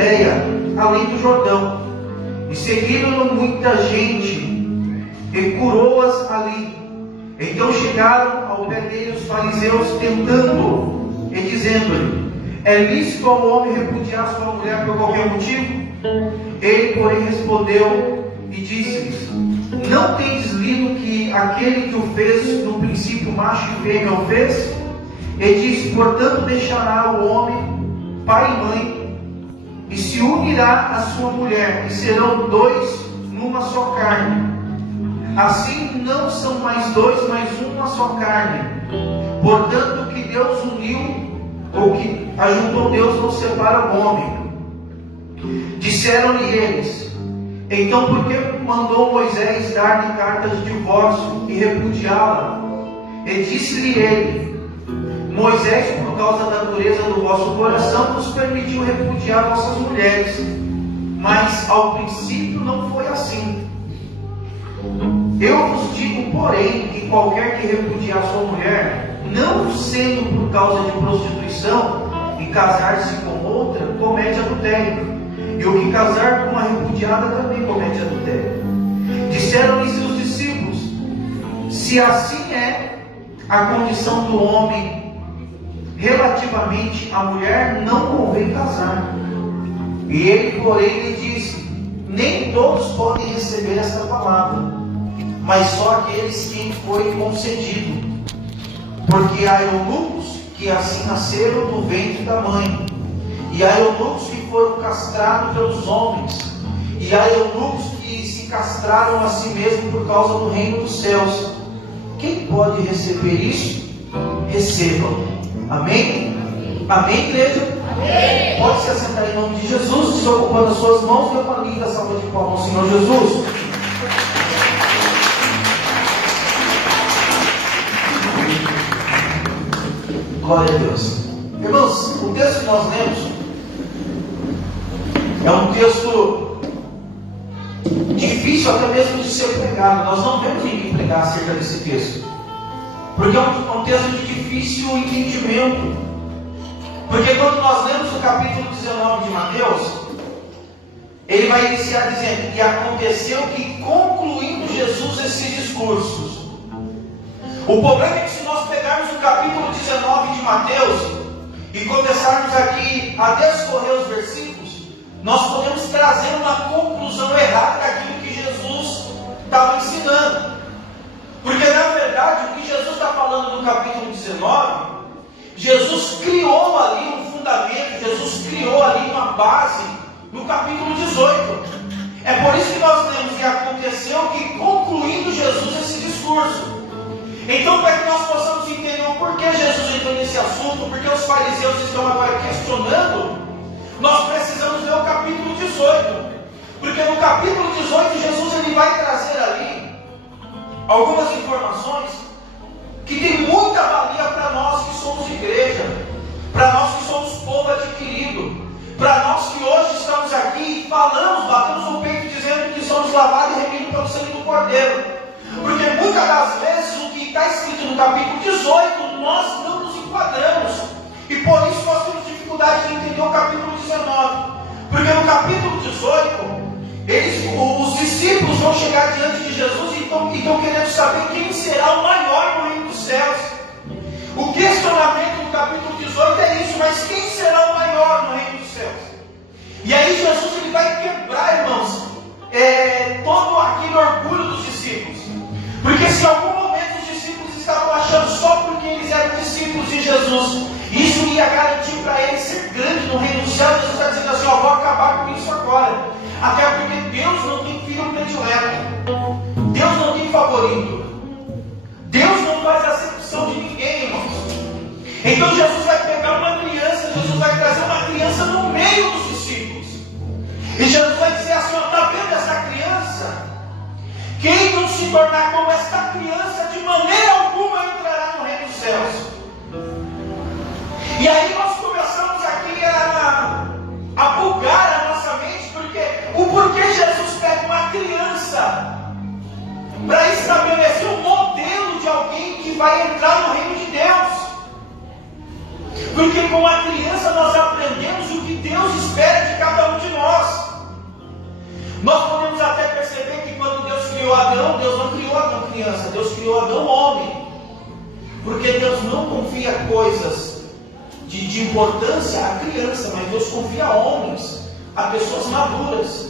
Galileia, além do Jordão, e seguiram muita gente, e curou-as ali. Então chegaram ao pé dele os fariseus, tentando-o, e dizendo-lhe: é lícito ao homem repudiar sua mulher por qualquer motivo? Ele, porém, respondeu e disse-lhes: não tendes lido que aquele que o fez no princípio macho e fêmea o fez? E disse: portanto deixará o homem pai e mãe, e se unirá à sua mulher, e serão dois numa só carne. Assim não são mais dois, mas uma só carne. Portanto, o que Deus uniu, ou que ajuntou Deus, não separa o homem. Disseram-lhe eles: então por que mandou Moisés dar-lhe cartas de divórcio e repudiá-la? E disse-lhe ele: Moisés, por causa da dureza do vosso coração, nos permitiu repudiar vossas mulheres, mas ao princípio não foi assim. Eu vos digo, porém, que qualquer que repudiar sua mulher, não sendo por causa de prostituição, e casar-se com outra, comete adultério. E o que casar com uma repudiada também comete adultério. Disseram-lhe seus discípulos: se assim é a condição do homem relativamente à mulher, não convém casar. E ele, porém, lhe disse: nem todos podem receber esta palavra, mas só aqueles quem foi concedido. Porque há eunucos que assim nasceram do ventre da mãe, e há eunucos que foram castrados pelos homens, e há eunucos que se castraram a si mesmos por causa do reino dos céus. Quem pode receber isso? Recebam. Amém? Amém, igreja? Amém. Pode se assentar em nome de Jesus, desocupando as suas mãos. Dê uma linda salva de palmas ao Senhor Jesus. Glória a Deus. Irmãos, o texto que nós lemos é um texto difícil até mesmo de ser pregado. Nós não vemos ninguém pregar acerca desse texto, porque é um texto de difícil entendimento. Porque quando nós lemos o capítulo 19 de Mateus, ele vai iniciar dizendo: e aconteceu que, concluindo Jesus esses discursos. O problema é que, se nós pegarmos o capítulo 19 de Mateus e começarmos aqui a descorrer os versículos, nós podemos trazer uma conclusão errada daquilo que Jesus estava ensinando. Porque, na verdade, o que Jesus está falando no capítulo 19, Jesus criou ali um fundamento, Jesus criou ali uma base no capítulo 18. É por isso que nós lemos: e aconteceu que, concluindo Jesus esse discurso. Então, para que nós possamos entender o porquê Jesus entrou nesse assunto, porque os fariseus estão agora questionando, nós precisamos ler o capítulo 18. Porque no capítulo 18, Jesus ele vai trazer ali algumas informações que tem muita valia para nós que somos igreja, para nós que somos povo adquirido, para nós que hoje estamos aqui e falamos, batemos no peito dizendo que somos lavados e remidos pelo sangue do Cordeiro. Porque muitas das vezes o que está escrito no capítulo 18 nós não nos enquadramos, e por isso nós temos dificuldade de entender o capítulo 19. Porque no capítulo 18 os discípulos vão chegar diante de Jesus e estão querendo saber quem será o maior no reino dos céus. O questionamento do capítulo 18 é isso: mas quem será o maior no reino dos céus? E aí Jesus ele vai quebrar, irmãos, todo aquele orgulho dos discípulos. Porque se em algum momento os discípulos estavam achando só porque eles eram discípulos de Jesus, isso ia garantir para eles ser grande no reino dos céus, Jesus está dizendo assim: ó, vou acabar com isso agora. Até porque Deus não tem filho predileto, Deus não tem favorito, Deus não faz acepção de ninguém, irmãos. Então Jesus vai pegar uma criança, Jesus vai trazer uma criança no meio dos discípulos, e Jesus vai dizer assim: ó, está vendo essa criança? Quem não se tornar como esta criança, de maneira alguma entrará no reino dos céus. E aí nós começamos aqui a bugar a nossa mente, porque o porquê Jesus pega uma criança para estabelecer um modelo de alguém que vai entrar no reino de Deus. Porque com a criança nós aprendemos o que Deus espera de cada um criança? Deus criou Adão homem. Porque Deus não confia coisas de importância à criança, mas Deus confia a homens, a pessoas maduras.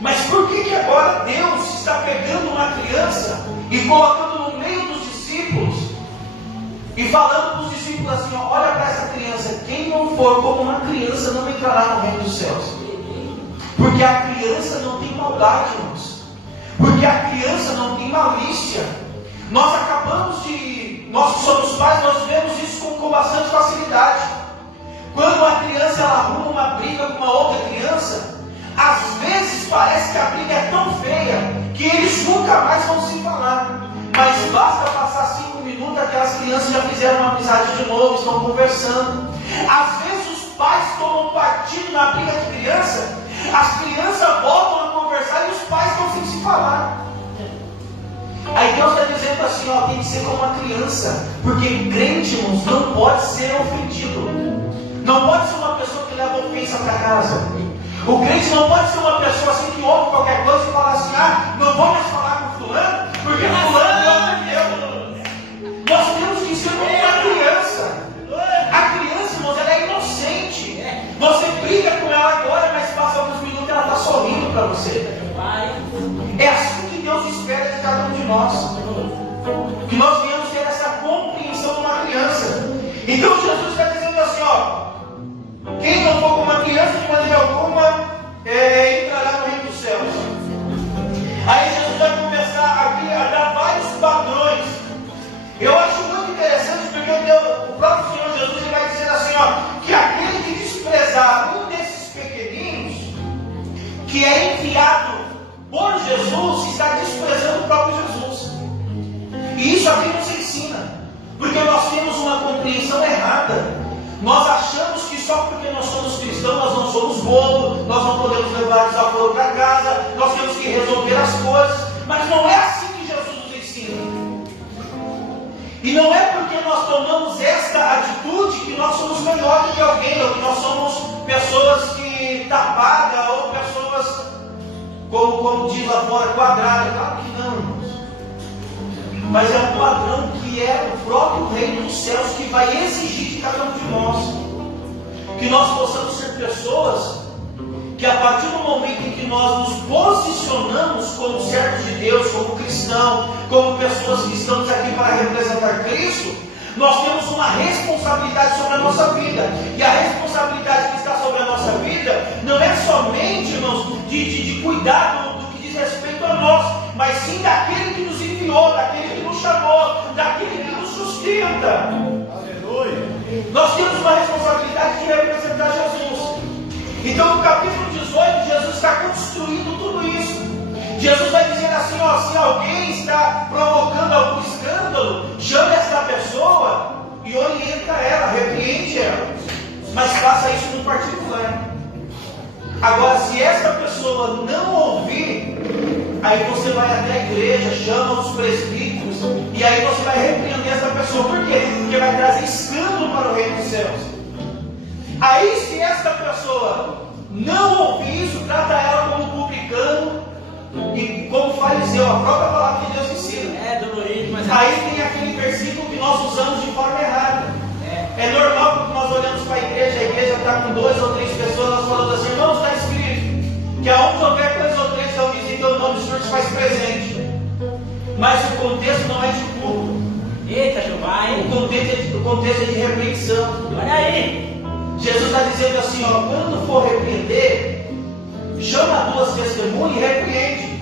Mas por que agora Deus está pegando uma criança e colocando no meio dos discípulos e falando para os discípulos assim, ó, olha para essa criança, quem não for como uma criança não entrará no reino dos céus? Porque a criança não tem maldade, irmãos. Porque a criança não tem malícia. Nós que somos pais, nós vemos isso com bastante facilidade. Quando uma criança ela arruma uma briga com uma outra criança, às vezes parece que a briga é tão feia que eles nunca mais vão se falar. Mas basta passar 5 minutos, aquelas crianças já fizeram uma amizade de novo, estão conversando. Às vezes os pais tomam partido na briga de criança, as crianças voltam a conversar e os pais estão sem se falar. Aí Deus está dizendo assim, ó, tem que ser como uma criança, porque crente, irmãos, não pode ser ofendido. Não pode ser uma pessoa que leva ofensa para casa. O crente não pode ser uma pessoa assim que ouve qualquer coisa e fala assim, ah, não vou mais falar com fulano, porque fulano me ofendeu. Nós temos que ser como uma criança. A criança, irmãos, ela é inocente. Você briga com ela agora, mas passa alguns minutos e ela está sorrindo para você. É assim que Deus espera de cada um de nós. Que nós venhamos ter essa compreensão de uma criança. Então Jesus está dizendo assim, ó, quem não for como uma criança, de maneira alguma, entrará no reino dos céus. Aí Jesus vai começar aqui a dar vários padrões. Eu acho muito interessante porque o próprio Senhor Jesus ele vai dizer assim, ó, que aquele que desprezar um desses pequeninos, que é enviado por Jesus, está desprezando o próprio Jesus. E isso aqui nos ensina, porque nós temos uma compreensão errada. Nós achamos que só porque nós somos cristãos, nós não somos bobos, nós não podemos levar desaforo para casa, nós temos que resolver as coisas, mas não é assim que Jesus nos ensina. E não é porque nós tomamos esta atitude que nós somos melhores que alguém, ou que nós somos pessoas que tapadas, ou pessoas, como diz lá fora, quadradas. Claro que não, irmãos. Mas é um padrão que é o próprio reino dos céus que vai exigir de cada um de nós. Que nós possamos ser pessoas que a partir do momento em que nós nos posicionamos como servos de Deus, como cristãos, como pessoas que estamos aqui para representar Cristo, nós temos uma responsabilidade sobre a nossa vida. E a responsabilidade que está sobre a nossa vida não é somente, irmãos, de cuidar do que diz respeito a nós, mas sim daquele que nos enviou, daquele que nos chamou, daquele que nos sustenta. Aleluia! Nós temos uma responsabilidade de representar Jesus. Então no capítulo 18, Jesus está construindo tudo isso. Jesus vai dizer assim, ó, se alguém está provocando algum escândalo, chame essa pessoa e orienta ela, repreende ela. Mas faça isso no particular. Agora, se essa pessoa não ouvir, aí você vai até a igreja, chama os presbíteros, e aí você vai repreender essa pessoa. Por quê? Porque vai trazer escândalo para o reino dos céus. Aí, se essa pessoa não ouvir isso, trata ela como publicano e como fariseu, a própria palavra que Deus ensina. Aí tem aquele versículo que nós usamos de forma errada. É normal quando nós olhamos para a igreja está com 2 ou 3 pessoas, nós falamos assim, irmãos, está escrito que aonde houver 2 ou 3 reunidos, então o nome do Senhor se faz presente. Mas o contexto não é de culto. Eita, Jeová, hein? O contexto é de repreensão. Olha aí. Jesus está dizendo assim, ó, quando for repreender, chama 2 testemunhas e repreende.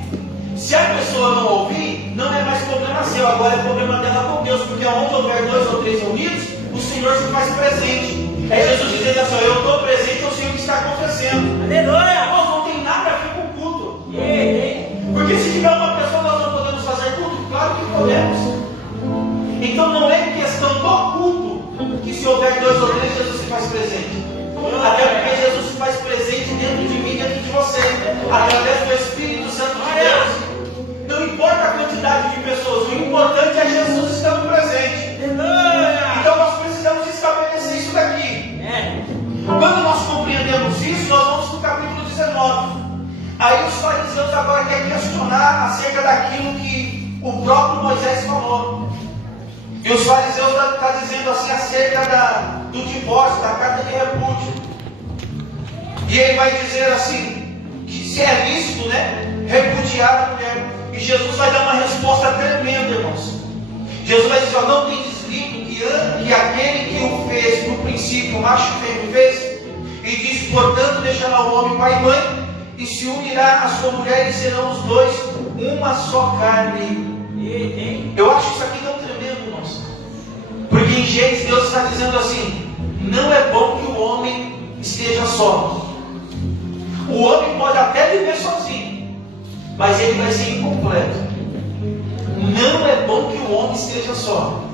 Se a pessoa não ouvir, não é mais problema seu, agora é problema dela com Deus, porque onde houver 2 ou 3 reunidos, o Senhor se faz presente. É Jesus dizendo assim, ó, eu estou presente, eu sei o que está acontecendo. Aleluia! Nós não tem nada a ver com culto. Porque se tiver uma pessoa, nós não podemos fazer culto? Claro que podemos. Então não é questão do culto, que se houver 2 ou 3, Jesus se faz presente. Até porque Jesus se faz presente dentro de mim, dentro de você, através do Espírito Santo de Deus. Não importa a quantidade de pessoas, o importante é Jesus estando presente. Então nós precisamos estabelecer isso daqui. Quando nós compreendemos isso, nós vamos no capítulo 19. Aí os fariseus agora querem questionar acerca daquilo que o próprio Moisés E os fariseus estão dizendo assim acerca do divórcio, da carta de repúdio. E ele vai dizer assim, que se é lícito, né, repudiar a mulher. E Jesus vai dar uma resposta tremenda, irmãos. Jesus vai dizer, não tem escrito que aquele que o fez, no princípio, macho e fêmea fez, e diz, portanto, deixará o homem pai e mãe, e se unirá a sua mulher, e serão os dois uma só carne. Eu acho isso aqui tão tremendo, irmãos. Porque em Gênesis Deus está dizendo assim, não é bom que o homem esteja só. O homem pode até viver sozinho, mas ele vai ser incompleto. Não é bom que o homem esteja só.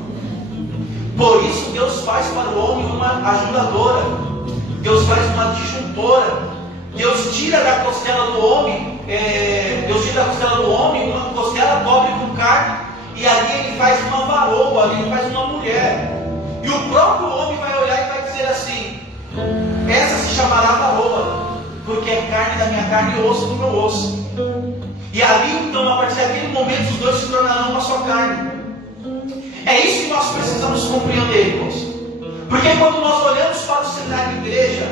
Por isso Deus faz para o homem uma ajudadora. Deus faz uma disjuntora. Deus tira da costela do homem, uma costela, cobre com carne, e ali ele faz uma varoa, ali ele faz uma mulher. E o próprio homem vai olhar e vai dizer assim, essa se chamará varoa, porque é carne da minha carne e osso do meu osso. E ali então, a partir daquele momento, os dois se tornarão uma só carne. É isso que nós precisamos compreender, irmãos. Porque quando nós olhamos para o cenário de igreja,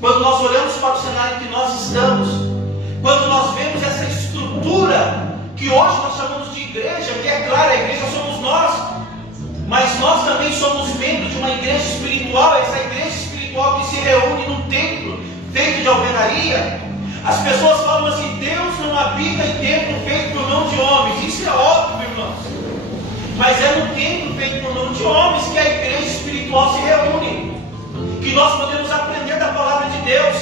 quando nós olhamos para o cenário que nós estamos, quando nós vemos essa estrutura que hoje nós chamamos de igreja, que é claro, a igreja somos nós, mas nós também somos membros de uma igreja espiritual, essa igreja espiritual que se reúne num templo feito de alvenaria. As pessoas falam assim, Deus não habita em templo feito por mão de homens. Isso é óbvio, irmãos. Mas é no templo feito por mão de homens que a igreja espiritual se reúne. Que nós podemos aprender da palavra de Deus.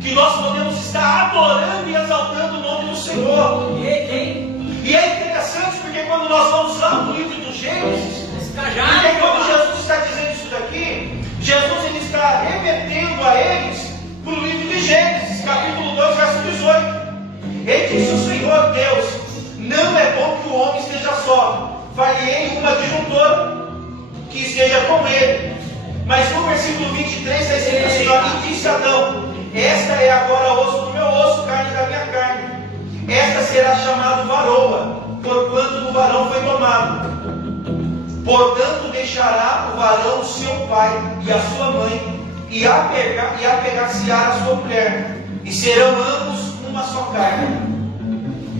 Que nós podemos estar adorando e exaltando o nome do Senhor. E é interessante porque quando nós vamos lá no livro do Gênesis, porque quando Jesus está dizendo isso daqui, Jesus ele está remetendo a eles para o livro de Gênesis, capítulo 2, verso 18. Ele disse, o Senhor Deus, não é bom que o homem esteja só, far-lhe-ei uma disjuntora que esteja com ele. Mas no versículo 23 está escrito assim, ó, e disse Adão, esta é agora osso do meu osso, carne da minha carne. Esta será chamada varoa, porquanto do varão foi tomado. Portanto deixará o varão o seu pai e a sua mãe, e apegar-se-á a sua mulher, e serão ambos uma só carne.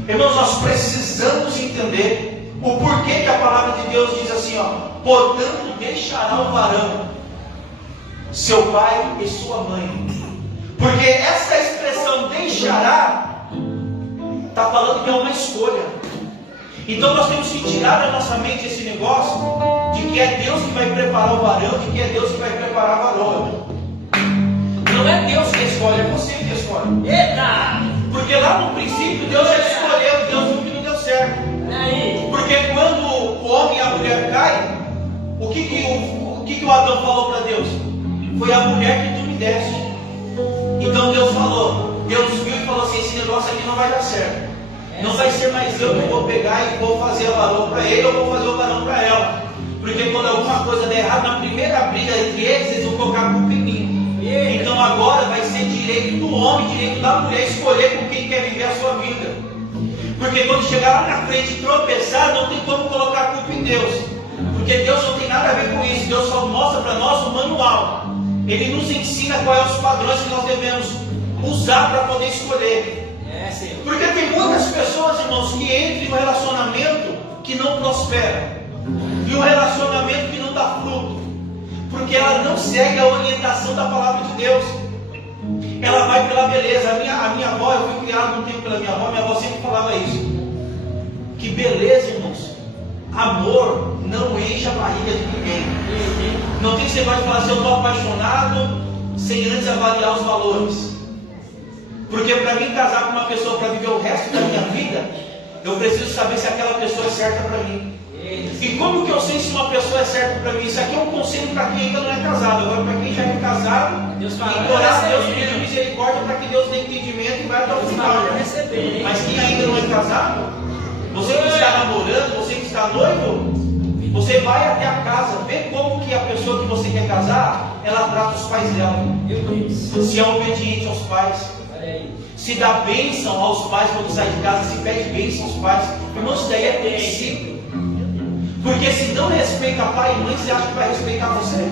Irmãos, nós precisamos entender o porquê que a palavra de Deus diz assim, ó, portanto deixará o varão seu pai e sua mãe. Porque essa expressão deixará está falando que é uma escolha. Então nós temos que tirar da nossa mente esse negócio de que é Deus que vai preparar o varão, de que é Deus que vai preparar a varoa. Não é Deus que escolhe, é você que escolhe. Eita! Porque lá no princípio Deus já escolheu, Deus viu que não deu certo. Porque quando o homem e a mulher caem, o que o Adão falou para Deus? Foi a mulher que tu me deste. Então Deus viu e falou assim, esse negócio aqui não vai dar certo. Não vai ser mais eu que vou pegar e vou fazer a varoa para ele, ou vou fazer o varão para ela. Porque quando alguma coisa der errado, na primeira briga entre eles vão colocar a culpa em mim. Então agora vai ser direito do homem, direito da mulher escolher com quem quer viver a sua vida. Porque quando chegar lá na frente e tropeçar, não tem como colocar a culpa em Deus. Porque Deus não tem nada a ver com isso. Deus só mostra para nós o manual. Ele nos ensina quais são os padrões que nós devemos usar para poder escolher. Porque tem muitas pessoas, irmãos, que entram em um relacionamento que não prospera, e um relacionamento que não dá fruto, porque ela não segue a orientação da palavra de Deus. Ela vai pela beleza. A minha avó, eu fui criado um tempo pela minha avó sempre falava isso. Que beleza, irmãos. Amor não enche a barriga de ninguém. Não tem que você vai falar assim, eu estou apaixonado, sem antes avaliar os valores. Porque para mim casar com uma pessoa para viver o resto da minha vida, eu preciso saber se aquela pessoa é certa para mim. E como que eu sei se uma pessoa é certa para mim? Isso aqui é um conselho para quem ainda não é casado. Agora, para quem já é casado, orar a Deus, pedir misericórdia para que Deus dê entendimento e vai até o final. Mas quem ainda não é casado, você que está namorando, você que está noivo, você vai até a casa, vê como que a pessoa que você quer casar, ela trata os pais dela. Se é obediente aos pais, se dá bênção aos pais quando sai de casa, se pede bênção aos pais. Irmãos, isso daí é princípio. Porque se não respeita pai e mãe, você acha que vai respeitar você?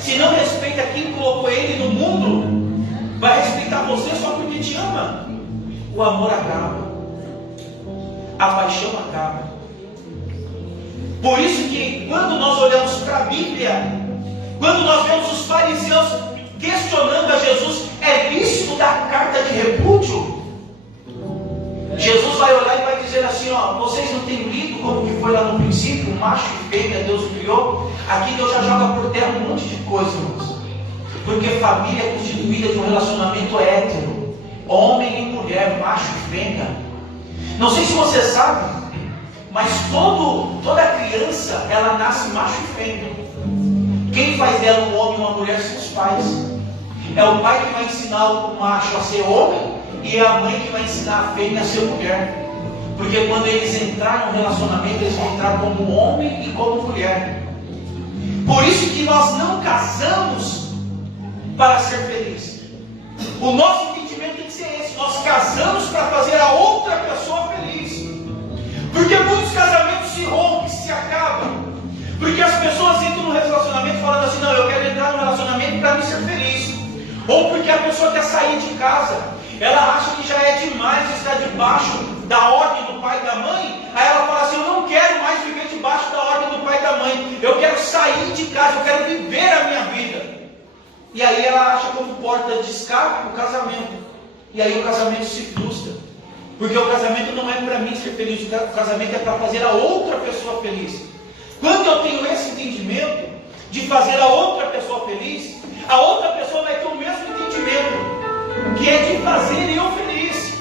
Se não respeita quem colocou ele no mundo, vai respeitar você só porque te ama. O amor acaba, a paixão acaba. Por isso que quando nós olhamos para a Bíblia, quando nós vemos os fariseus questionando a Jesus, é lícito dar carta de repúdio? Jesus vai olhar e vai dizer assim, ó, vocês não têm lido como que foi lá no princípio, macho e fêmea Deus criou? Aqui Deus já joga por terra um monte de coisa, irmãos. Porque família é constituída de um relacionamento hétero, homem e mulher, macho e fêmea. Não sei se você sabe, mas toda criança, ela nasce macho e fêmea. Quem faz dela um homem e uma mulher são os pais. É o pai que vai ensinar o macho a ser homem, e é a mãe que vai ensinar a fêmea a ser mulher. Porque quando eles entrarem no relacionamento, eles vão entrar como homem e como mulher. Por isso que nós não casamos para ser felizes. O nosso entendimento tem que ser esse. Nós casamos para fazer a outra pessoa feliz. Porque muitos casamentos se rompem, se acabam. Porque as pessoas entram no relacionamento falando assim, não, eu quero entrar no relacionamento para me ser feliz. Ou porque a pessoa quer sair de casa. Ela acha que já é demais estar debaixo da ordem do pai e da mãe. Aí ela fala assim, eu não quero mais viver debaixo da ordem do pai e da mãe. Eu quero sair de casa, eu quero viver a minha vida. E aí ela acha como porta de escape o casamento. E aí o casamento se frustra. Porque o casamento não é para mim ser feliz, o casamento é para fazer a outra pessoa feliz. Quando eu tenho esse entendimento de fazer a outra pessoa feliz, a outra pessoa vai ter o mesmo entendimento, que é de fazer eu feliz.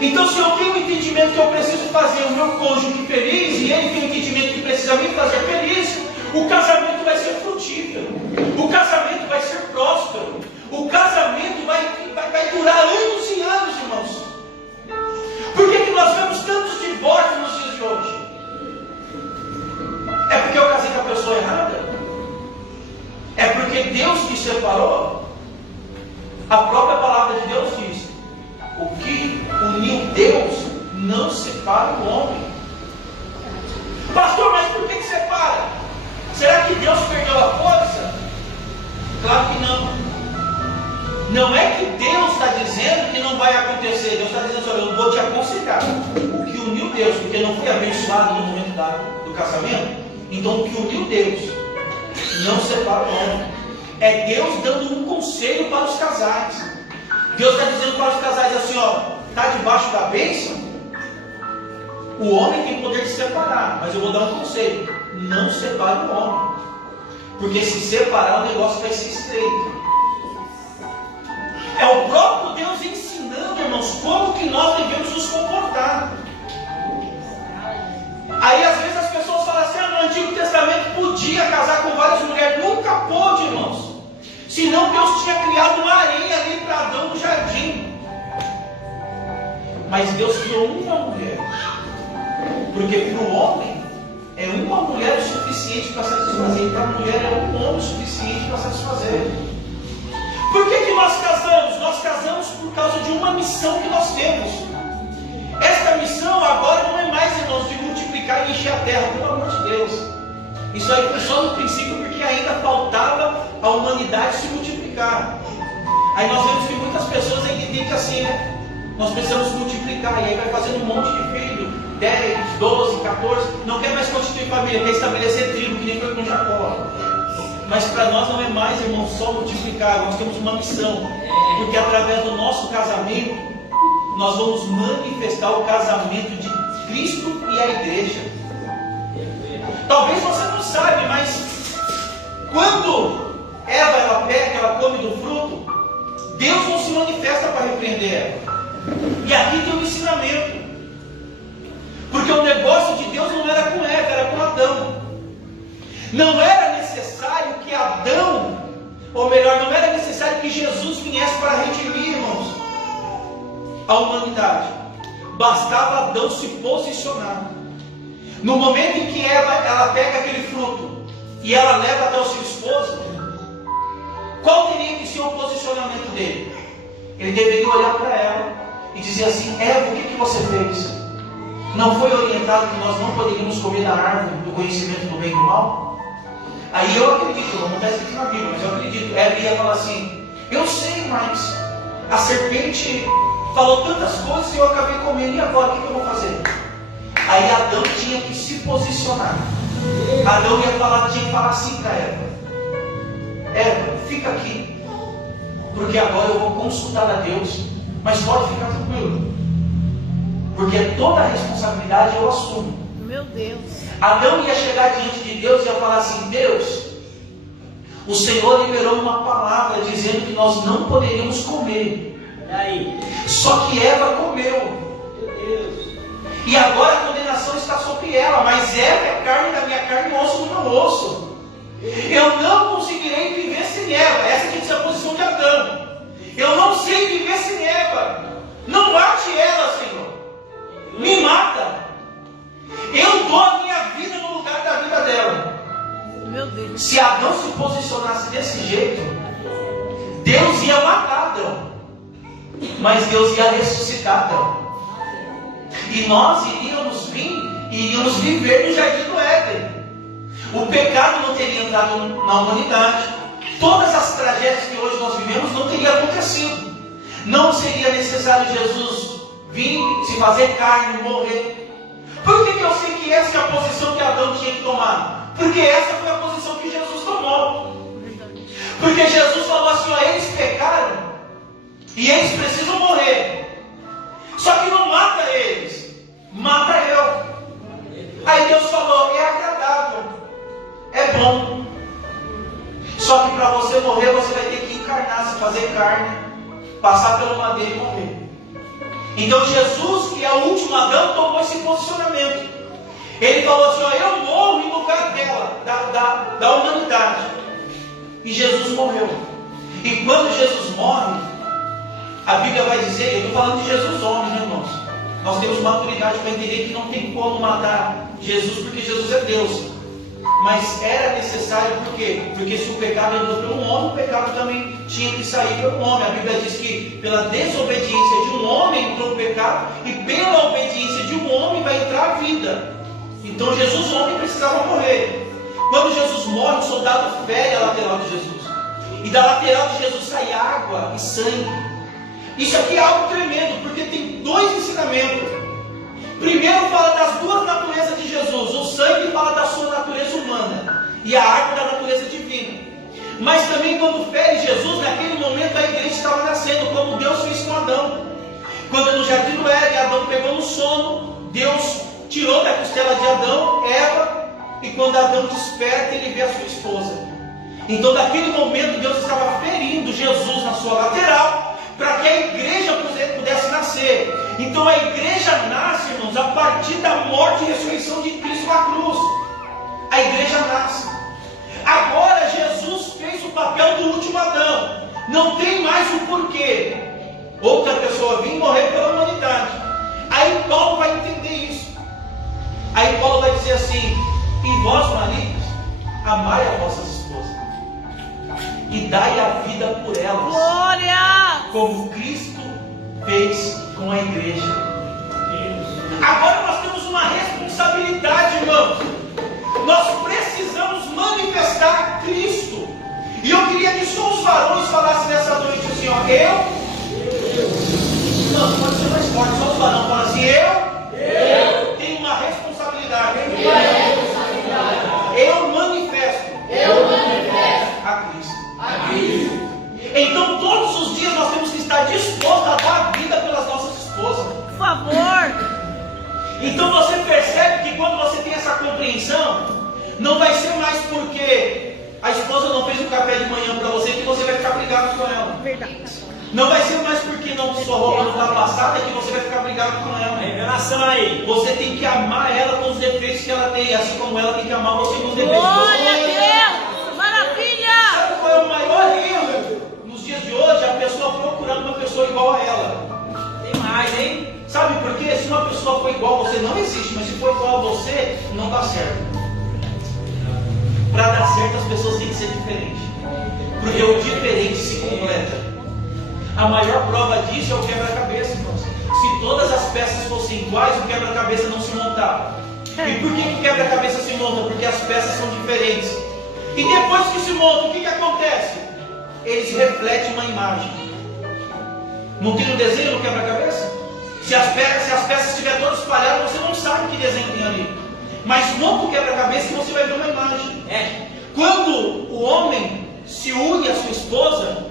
Então, se eu tenho o entendimento que eu preciso fazer o meu cônjuge feliz, e ele tem o entendimento que precisa me fazer feliz, o casamento vai ser frutífero, o casamento vai ser próspero, o casamento vai durar anos e anos, irmãos. Por que nós vemos tantos divórcios nos dias de hoje? É porque eu casei com a pessoa errada? É porque Deus me separou? A própria palavra de Deus diz, o que uniu Deus não separa o homem. Pastor, mas por que separa? Será que Deus perdeu a força? Claro que não. Não é que Deus está dizendo que não vai acontecer. Deus está dizendo, olha, eu vou te aconselhar. O que uniu Deus, porque não foi abençoado no momento do casamento, então o que uniu Deus não separa o homem. É Deus dando um conselho para os casais. Deus está dizendo para os casais assim, ó, está debaixo da bênção, o homem tem poder de separar, mas eu vou dar um conselho, não separe o homem, porque se separar o negócio vai ser estreito. É o próprio Deus ensinando, irmãos, como que nós devemos nos comportar. Aí às vezes as pessoas falam assim, no Antigo Testamento podia casar com várias mulheres. Nunca pôde, irmãos. Senão Deus tinha criado uma areia ali para Adão no jardim. Mas Deus criou uma mulher. Porque para o homem é uma mulher o suficiente para satisfazer. E para a mulher é um homem o suficiente para satisfazer. Por que nós casamos? Nós casamos por causa de uma missão que nós temos. Esta missão agora não é mais, irmãos, de multiplicar e encher a terra, pelo amor de Deus. Isso aí foi só no princípio, porque ainda faltava a humanidade se multiplicar. Aí nós vemos que muitas pessoas ainda entendem assim, né? Nós precisamos multiplicar, e aí vai fazendo um monte de filho, 10, 12, 14, não quer mais constituir família, quer estabelecer tribo, que nem foi com Jacó. Mas para nós não é mais, irmão, só multiplicar, nós temos uma missão, porque através do nosso casamento, nós vamos manifestar o casamento de Cristo e a igreja. Talvez você não sabe, mas quando Eva ela pega, ela come do fruto, Deus não se manifesta para repreender ela. E aqui tem um ensinamento. Porque o negócio de Deus não era com Eva, era com Adão. Não era necessário que Adão, ou melhor, não era necessário que Jesus viesse para redimir, irmãos, a humanidade. Bastava Adão se posicionar. No momento em que Eva ela pega aquele fruto e ela leva até o seu esposo, qual teria que ser o posicionamento dele? Ele deveria olhar para ela e dizer assim: Eva, o que você fez? não foi orientado que nós não poderíamos comer da árvore do conhecimento do bem e do mal? Aí eu acredito, não está escrito na Bíblia, mas eu acredito. Eva ia falar assim: eu sei, mas a serpente falou tantas coisas e eu acabei comendo, e agora o que eu vou fazer? Aí Adão tinha que se posicionar. Adão tinha que falar assim para Eva: Eva, fica aqui, porque agora eu vou consultar a Deus, mas pode ficar tranquilo, porque toda a responsabilidade eu assumo. Meu Deus. Adão ia chegar diante de Deus e ia falar assim: Deus, o Senhor liberou uma palavra dizendo que nós não poderíamos comer. E aí? Só que Eva comeu. Meu Deus. E agora a condenação está sobre ela. Mas Eva é carne da minha carne e osso do meu osso. Eu não conseguirei viver sem Eva. Essa tinha que ser a posição de Adão. Eu não sei viver sem Eva. Não mate ela, Senhor. Me mata. Eu dou a minha vida no lugar da vida dela. Meu Deus. Se Adão se posicionasse desse jeito, Deus ia matar Adão, mas Deus ia ressuscitar Adão, e nós iríamos viver no jardim do Éden. O pecado não teria entrado na humanidade. Todas as tragédias que hoje nós vivemos não teriam acontecido. Não seria necessário Jesus vir, se fazer carne, morrer. Por que eu sei que essa é a posição que Adão tinha que tomar? Porque essa foi a posição que Jesus tomou. Porque Jesus falou assim: ó, eles pecaram e eles precisam morrer. Só que não mata eles, mata eu. Aí Deus falou: é agradável, é bom. Só que para você morrer, você vai ter que encarnar, se fazer carne, passar pelo madeiro e morrer. Então Jesus, que é o último Adão, tomou esse posicionamento. Ele falou assim: ó, eu morro em lugar dela, da humanidade. E Jesus morreu. E quando Jesus morre, a Bíblia vai dizer, eu estou falando de Jesus homem, né, irmãos? Nós temos maturidade para entender que não tem como matar Jesus, porque Jesus é Deus. Mas era necessário, por quê? Porque se o pecado entrou pelo homem, o pecado também tinha que sair pelo homem. A Bíblia diz que pela desobediência de um homem entrou o pecado, e pela obediência de um homem vai entrar a vida. Então Jesus, o homem, precisava morrer. Quando Jesus morre, o soldado fere a lateral de Jesus, e da lateral de Jesus sai água e sangue. Isso aqui é algo tremendo, porque tem dois ensinamentos. Primeiro fala das duas naturezas de Jesus. O sangue fala da sua natureza humana, e a água da natureza divina. Mas também quando fere Jesus, naquele momento a igreja estava nascendo, como Deus fez com Adão. Quando no jardim do Éden, Adão pegou no sono, Deus tirou da costela de Adão, Eva, e quando Adão desperta, ele vê a sua esposa. Então naquele momento Deus estava ferindo Jesus na sua lateral, para que a igreja pudesse nascer. Então a igreja nasce, irmãos, a partir da morte e ressurreição de Cristo na cruz. A igreja nasce. Agora Jesus fez o papel do último Adão. Não tem mais o porquê outra pessoa vir morrer pela humanidade. Aí Paulo vai entender isso. Aí Paulo vai dizer assim: e vós, maridos, amai as vossas esposas, e dai a vida por elas. Glória! Como Cristo fez com a igreja. Agora nós temos uma responsabilidade, irmãos. Nós precisamos manifestar Cristo. E eu queria que só os varões falassem nessa noite assim, ó: não, pode ser mais forte, só os varões falam assim: eu tenho uma responsabilidade. Eu manifesto a Cristo. Então todos os dias nós temos que estar dispostos a dar a vida pelas nossas esposas. Por favor. Então você percebe que quando você tem essa compreensão, não vai ser mais porque a esposa não fez o café de manhã para você que você vai ficar brigado com ela. Verdade. Não vai ser mais porque sua roupa não está passada que você vai ficar brigado com ela. Revelação aí. Você tem que amar ela com os defeitos que ela tem, assim como ela tem que amar você com os defeitos que você Glória a tem. Deus! Maravilha! Sabe qual é o maior erro nos dias de hoje? A pessoa procurando uma pessoa igual a ela. Tem mais, hein? Sabe por quê? Se uma pessoa for igual a você, não existe, mas se for igual a você, não dá certo. Para dar certo, as pessoas têm que ser diferentes, porque o diferente se completa. A maior prova disso é o quebra-cabeça, irmãos. Se todas as peças fossem iguais, o quebra-cabeça não se montava. E por que o quebra-cabeça se monta? Porque as peças são diferentes. E depois que se monta, o que acontece? Eles refletem uma imagem. Não tem um desenho no quebra-cabeça? Se as peças estiverem todas espalhadas, você não sabe que desenho tem ali. Mas monta o quebra-cabeça e você vai ver uma imagem. Quando o homem se une à sua esposa,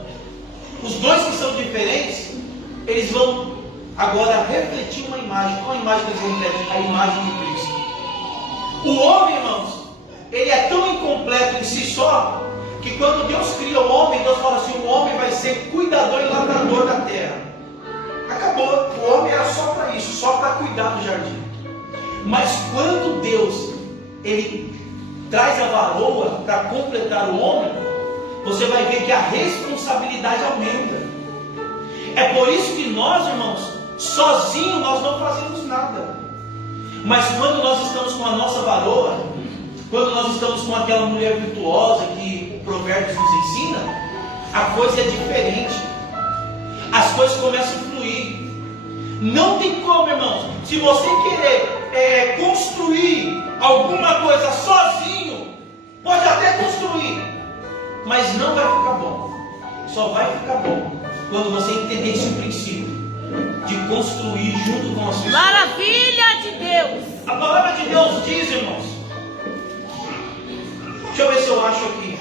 os dois que são diferentes, eles vão agora refletir uma imagem. Qual a imagem que eles refletem? A imagem de Cristo. O homem, irmãos, ele é tão incompleto em si só, que quando Deus cria o homem, Deus fala assim: o homem vai ser cuidador e lavrador da terra. Acabou. O homem era só para isso, só para cuidar do jardim. Mas quando Deus ele traz a varoa para completar o homem, você vai ver que a responsabilidade aumenta. É por isso que nós, irmãos, sozinhos nós não fazemos nada. Mas quando nós estamos com a nossa varoa, quando nós estamos com aquela mulher virtuosa que o Provérbios nos ensina, a coisa é diferente. As coisas começam a fluir. Não tem como, irmãos, se você querer construir alguma coisa sozinho, pode até construir, mas não vai ficar bom. Só vai ficar bom quando você entender esse princípio de construir junto com a sua esposa. Maravilha de Deus. A palavra de Deus diz, irmãos, deixa eu ver se eu acho aqui,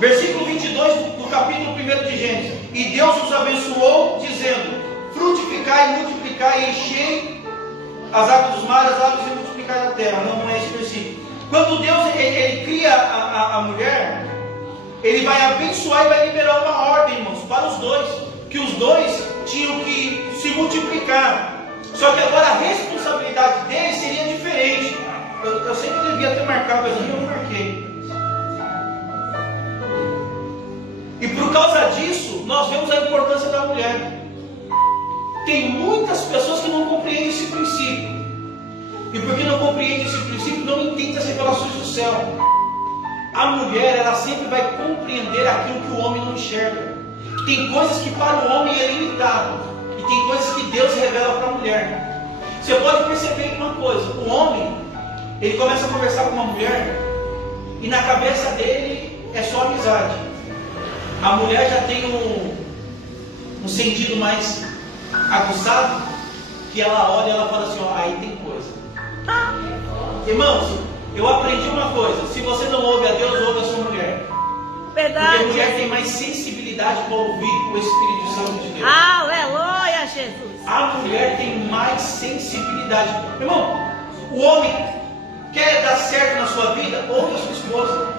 versículo 22 do capítulo 1 de Gênesis: e Deus os abençoou, dizendo: frutificai e multiplicai, e enchei as águas dos mares, as águas, e multiplicai a terra. Não é esse versículo. Quando Deus ele cria a mulher, ele vai abençoar e vai liberar uma ordem, irmãos, para os dois, que os dois tinham que se multiplicar. Só que agora a responsabilidade deles seria diferente. Eu sempre devia ter marcado aqui, eu não marquei. E por causa disso, nós vemos a importância da mulher. Tem muitas pessoas que não compreendem esse princípio. E porque não compreendem esse princípio, não entendem as revelações do céu. A mulher, ela sempre vai compreender aquilo que o homem não enxerga. Tem coisas que para o homem é limitado, e tem coisas que Deus revela para a mulher. Você pode perceber uma coisa: o homem, ele começa a conversar com uma mulher, e na cabeça dele é só amizade. A mulher já tem um sentido mais aguçado, que ela olha e ela fala assim: ó, aí tem coisa. Irmãos, eu aprendi uma coisa: se você não ouve a Deus, ouve a sua mulher. Verdade. Porque a mulher tem mais sensibilidade para ouvir o Espírito Santo de Deus. Aleluia, Jesus. A mulher tem mais sensibilidade. Irmão, o homem quer dar certo na sua vida, ouve a sua esposa.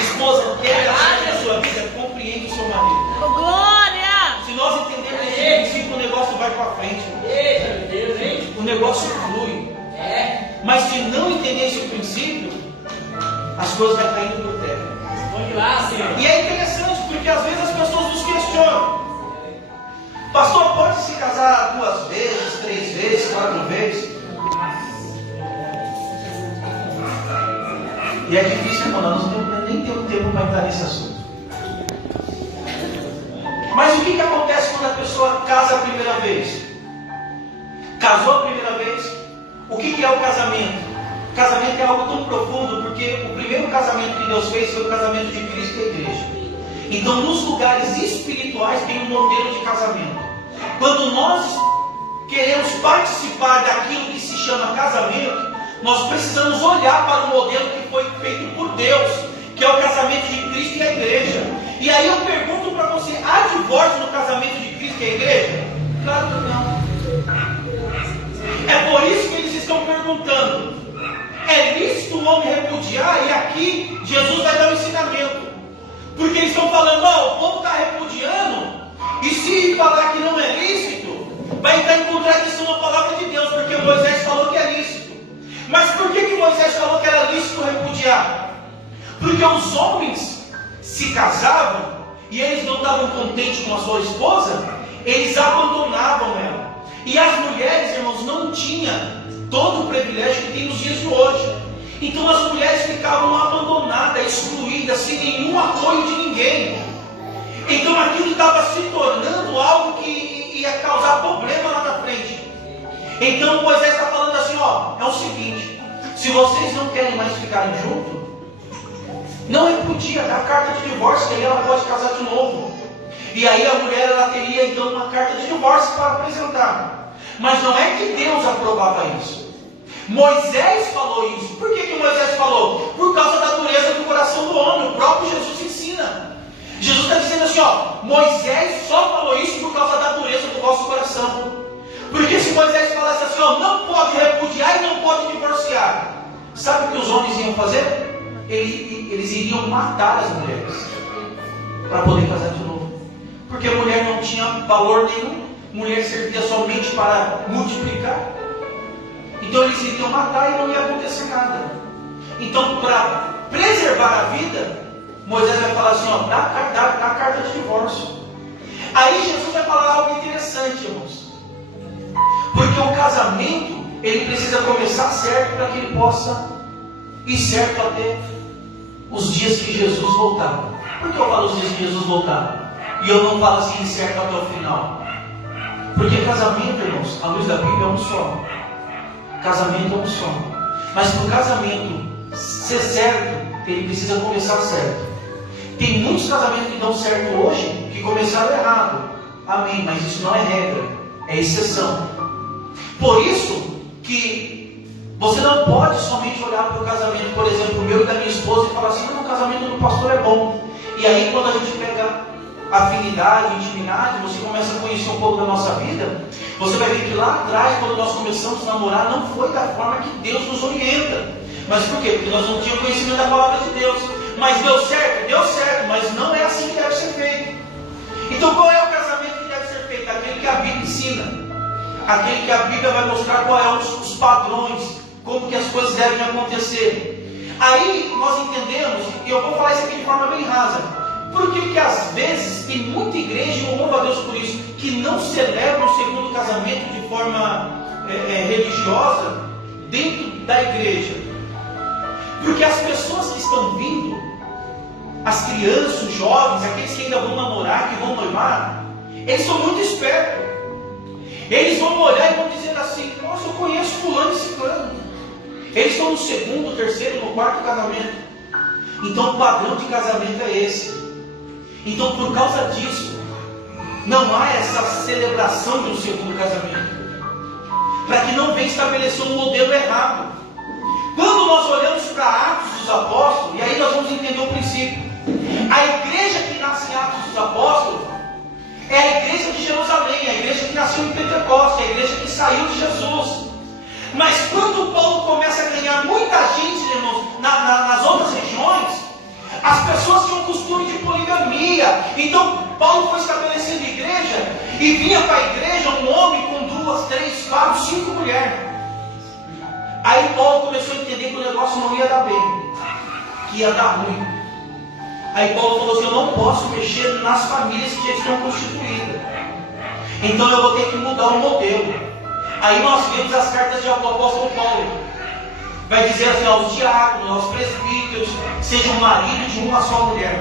Esposa, quer dar certo na sua vida, compreende o seu marido. Oh, glória. Se nós entendermos esse princípio, o negócio vai para frente. O negócio flui. Mas se não entender esse princípio, as coisas vão caindo por terra. E é interessante, porque às vezes as pessoas nos questionam: pastor, pode se casar 2 vezes, 3 vezes, 4 vezes? E é difícil, irmão, nós nem temos tempo para entrar nesse assunto. Mas o que acontece quando a pessoa casa a primeira vez? Casou a primeira vez? O que é o casamento? O casamento é algo tão profundo, porque o primeiro casamento que Deus fez foi o casamento de Cristo e a igreja. Então, nos lugares espirituais tem um modelo de casamento. Quando nós queremos participar daquilo que se chama casamento, nós precisamos olhar para o modelo que foi feito por Deus, que é o casamento de Cristo e a igreja. E aí eu pergunto para você: há divórcio no casamento de Cristo e a igreja? Claro que não. É por isso que eles estão perguntando: é lícito o homem repudiar? E aqui Jesus vai dar um ensinamento. Porque eles estão falando: ó, o povo está repudiando, e se falar que não é lícito, vai entrar em contradição à palavra de Deus, porque Moisés falou que é lícito. Mas por que Moisés falou que era lícito repudiar? Porque os homens se casavam e eles não estavam contentes com a sua esposa, eles abandonavam ela. E as mulheres, irmãos, não tinham todo o privilégio que tem nos dias de hoje. Então as mulheres ficavam abandonadas, excluídas, sem nenhum apoio de ninguém. Então aquilo aquilo que estava se tornando algo que ia causar problema lá na frente. Então Moisés está falando assim, ó, é o seguinte, se vocês não querem mais ficarem juntos, não repudia, dá carta de divórcio, que aí ela pode casar de novo. E aí a mulher, ela teria então uma carta de divórcio para apresentar. Mas não é que Deus aprovava isso. Moisés falou isso. Por que Moisés falou? Por causa da dureza do coração do homem. O próprio Jesus ensina. Jesus está dizendo assim, ó, Moisés só falou isso por causa da dureza do vosso coração. Porque se Moisés falasse assim, ó, não pode repudiar e não pode divorciar, sabe o que os homens iam fazer? Eles iriam matar as mulheres para poder casar de novo. Porque a mulher não tinha valor nenhum. Mulher servia somente para multiplicar. Então eles iriam matar e não ia acontecer nada. Então, para preservar a vida, Moisés vai falar assim, ó, dá carta de divórcio. Aí Jesus vai falar algo interessante, irmãos. Porque o casamento, ele precisa começar certo para que ele possa ir certo até os dias que Jesus voltar. Por que eu falo os dias que Jesus voltar? E eu não falo assim, certo até o final? Porque casamento, irmãos, à luz da Bíblia é um só. Casamento é um só. Mas para o casamento ser certo, ele precisa começar certo. Tem muitos casamentos que dão certo hoje, que começaram errado. Amém, mas isso não é regra, é exceção. Por isso que você não pode somente olhar para o casamento, por exemplo, o meu e da minha esposa, e falar assim, não, o casamento do pastor é bom. E aí quando a gente pega afinidade, intimidade, você começa a conhecer um pouco da nossa vida, você vai ver que lá atrás, quando nós começamos a namorar, não foi da forma que Deus nos orienta. Mas por quê? Porque nós não tínhamos conhecimento da palavra de Deus. Mas deu certo, mas não é assim que deve ser feito. Então qual é o casamento que deve ser feito? Aquele que a Bíblia ensina. Aquele que a Bíblia vai mostrar quais são os padrões, como que as coisas devem acontecer. Aí nós entendemos, e eu vou falar isso aqui de forma bem rasa, por que às vezes tem muita igreja, e eu louvo a Deus por isso, que não celebra o segundo casamento de forma religiosa dentro da igreja? Porque as pessoas que estão vindo, as crianças, os jovens, aqueles que ainda vão namorar, que vão noivar, eles são muito espertos. Eles vão olhar e vão dizer assim, nossa, eu conheço fulano e ciclano. Eles estão no segundo, terceiro, no quarto casamento. Então o padrão de casamento é esse. Então por causa disso, não há essa celebração de um segundo casamento. Para que não venha estabelecer um modelo errado. Quando nós olhamos para Atos dos Apóstolos, e aí nós vamos entender o princípio. A igreja que nasce em Atos dos Apóstolos é a igreja de Jerusalém, a igreja que nasceu em Pentecostes, a igreja que saiu de Jesus. Mas quando Paulo começa a ganhar muita gente, irmãos, nas outras regiões, as pessoas tinham costume de poligamia. Então Paulo foi estabelecendo igreja, e vinha para a igreja um homem com 2, 3, 4, 5 mulheres. Aí Paulo começou a entender que o negócio não ia dar bem, que ia dar ruim. Aí Paulo falou assim, eu não posso mexer nas famílias que já estão constituídas. Então eu vou ter que mudar o modelo. Aí nós vemos as cartas de apóstolo Paulo. Vai dizer assim, aos diáconos, aos presbíteros, sejam marido de uma só mulher.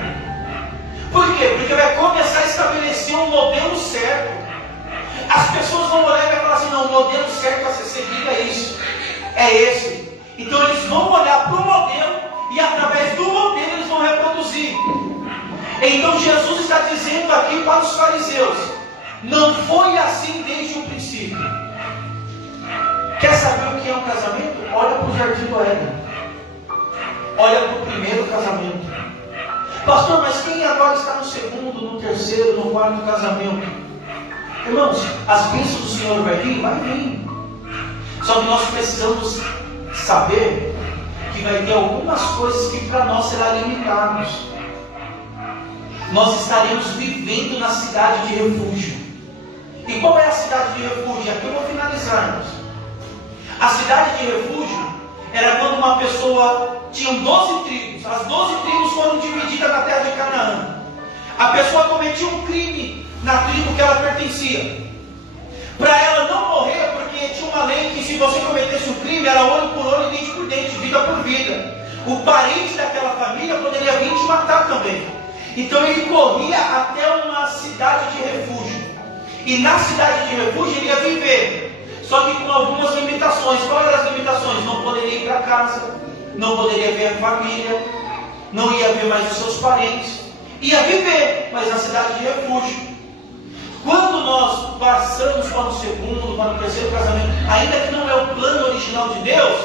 Por quê? Porque vai começar a estabelecer um modelo certo. As pessoas vão olhar e vai falar assim, não, o modelo certo a ser seguido é isso. É esse. Então eles vão olhar para o modelo e através do modelo eles vão reproduzir. Então Jesus está dizendo aqui para os fariseus, não foi assim desde o princípio. Quer saber o que é um casamento? Olha para o jardim do Éden. Olha para o primeiro casamento. Pastor, mas quem agora está no segundo, no terceiro, no quarto casamento? Irmãos, as bênçãos do Senhor vai vir? Vai vir. Só que nós precisamos saber que vai ter algumas coisas que para nós serão limitadas. Nós estaremos vivendo na cidade de refúgio. E qual é a cidade de refúgio? Aqui eu vou finalizar, irmãos. A cidade de refúgio era quando uma pessoa tinha 12 tribos. As 12 tribos foram divididas na terra de Canaã. A pessoa cometia um crime na tribo que ela pertencia. Para ela não morrer, porque tinha uma lei que se você cometesse um crime, era olho por olho, dente por dente, vida por vida. O parente daquela família poderia vir te matar também. Então ele corria até uma cidade E na cidade de refúgio ele ia viver, só que com algumas limitações. Quais eram as limitações? Não poderia ir para casa, não poderia ver a família, não ia ver mais os seus parentes. Ia viver, mas na cidade de refúgio. Quando nós passamos para o segundo, para o terceiro casamento, ainda que não é o plano original de Deus,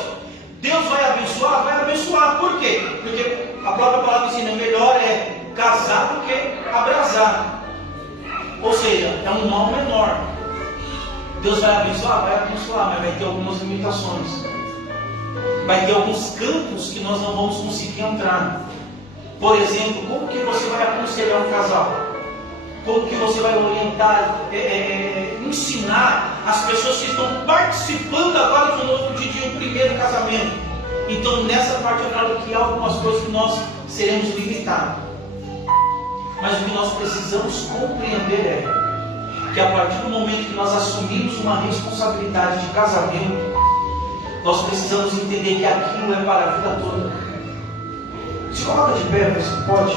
Deus vai abençoar? Vai abençoar. Por quê? Porque a própria palavra ensina, melhor é casar do que abrasar. Ou seja, é um mal menor. Deus vai abençoar? Vai abençoar, mas vai ter algumas limitações. Vai ter alguns campos que nós não vamos conseguir entrar. Por exemplo, como que você vai aconselhar um casal? Como que você vai orientar, ensinar as pessoas que estão participando agora do novo de um primeiro casamento? Então, nessa parte eu falo que há algumas coisas que nós seremos limitados. Mas o que nós precisamos compreender é que a partir do momento que nós assumimos uma responsabilidade de casamento, nós precisamos entender que aquilo é para a vida toda. Se coloca de pé, você pode?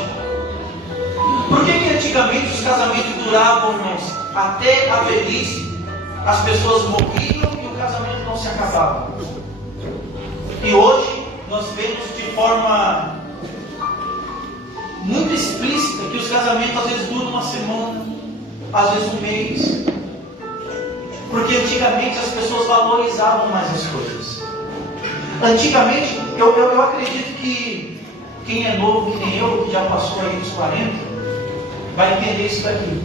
Por que antigamente os casamentos duravam, irmãos, até a velhice? As pessoas morriam e o casamento não se acabava. E hoje nós vemos de forma muito explícita que os casamentos às vezes duram uma semana, às vezes um mês. Porque antigamente as pessoas valorizavam mais as coisas. Antigamente, eu acredito que quem é novo, que nem eu, que já passou aí dos 40, vai entender isso daqui.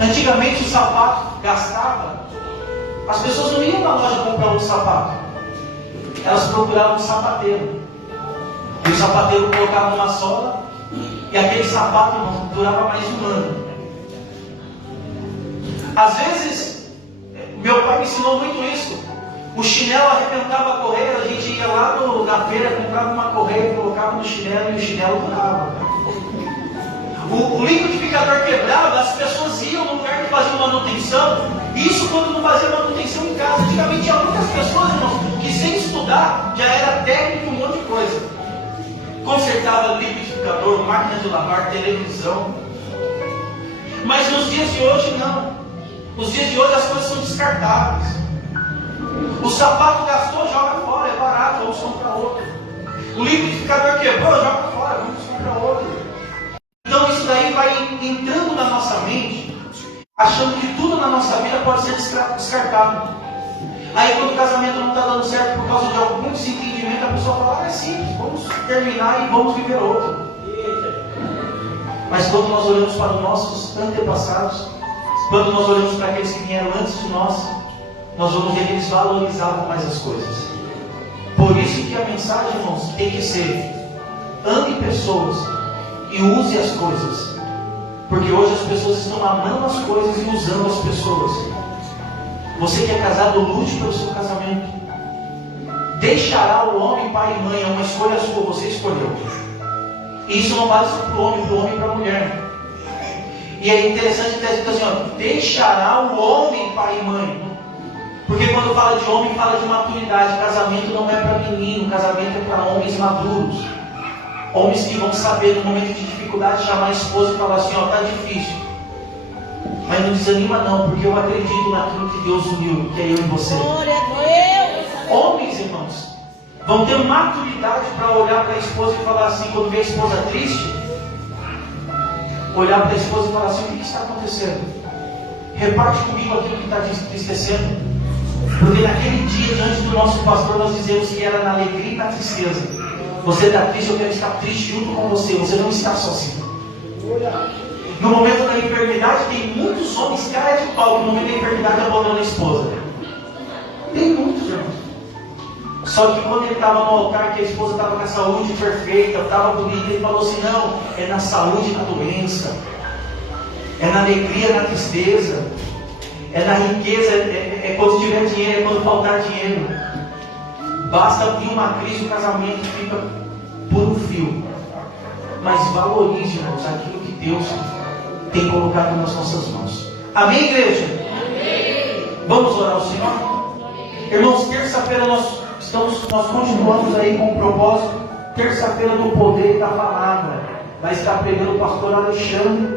Antigamente o sapato gastava, as pessoas não iam na loja comprar um sapato, elas procuravam um sapateiro. E o sapateiro colocava uma sola, e aquele sapato, irmão, durava mais um ano. Às vezes, meu pai me ensinou muito isso. O chinelo arrebentava a correia, a gente ia lá na feira, comprava uma correia, colocava no chinelo e o chinelo durava. O liquidificador quebrava, as pessoas iam no lugar que fazia manutenção. Isso quando não fazia manutenção em casa. Antigamente tinha muitas pessoas, irmãos, que sem estudar já era técnico em um monte de coisa. Consertava liquidificador, máquina de lavar, televisão. Mas nos dias de hoje não. Nos dias de hoje as coisas são descartáveis. O sapato gastou, joga fora, é barato, vamos comprar outro. O liquidificador quebrou, joga fora, vamos comprar outro. Então isso daí vai entrando na nossa mente, achando que tudo na nossa vida pode ser descartado. Aí quando o casamento não está dando certo por causa de algum desentendimento, a pessoa fala, é simples, vamos terminar e vamos viver outro. Mas quando nós olhamos para os nossos antepassados, quando nós olhamos para aqueles que vieram antes de nós vamos ver que eles valorizavam mais as coisas. Por isso que a mensagem, irmãos, tem que ser: ame pessoas e use as coisas. Porque hoje as pessoas estão amando as coisas e usando as pessoas. Você que é casado, lute pelo seu casamento. Deixará o homem pai e mãe, é uma escolha sua, você escolheu. E isso não vale só para o homem e para a mulher. E é interessante que está escrito assim, ó, deixará o homem pai e mãe. Porque quando fala de homem, fala de maturidade. Casamento não é para menino, casamento é para homens maduros. Homens que vão saber no momento de dificuldade chamar a esposa e falar assim, ó, está difícil. Mas não desanima não, porque eu acredito naquilo que Deus uniu, que é eu e você. Homens, irmãos, vão ter maturidade para olhar para a esposa e falar assim, quando vê a esposa triste, olhar para a esposa e falar assim, o que está acontecendo? Reparte comigo aquilo que está te entristecendo. Porque naquele dia, diante do nosso pastor, nós dizemos que era na alegria e na tristeza. Você está triste, eu quero estar triste junto com você. Você não está sozinho. No momento da enfermidade, tem muitos homens cara de pau que no momento da enfermidade abandonam a esposa. Tem muitos, irmãos. Só que quando ele estava no altar, que a esposa estava com a saúde perfeita, estava bonita, ele falou assim, não, é na saúde e na doença. É na alegria e na tristeza. É na riqueza, é quando tiver dinheiro, é quando faltar dinheiro. Basta vir uma crise, o casamento fica por um fio. Mas valorize, irmãos, aquilo que Deus tem colocado nas nossas mãos. Amém, igreja? Amém. Vamos orar ao Senhor? Irmãos, terça-feira nós continuamos aí com o propósito, terça-feira do poder da palavra. Vai estar pregando o pastor Alexandre.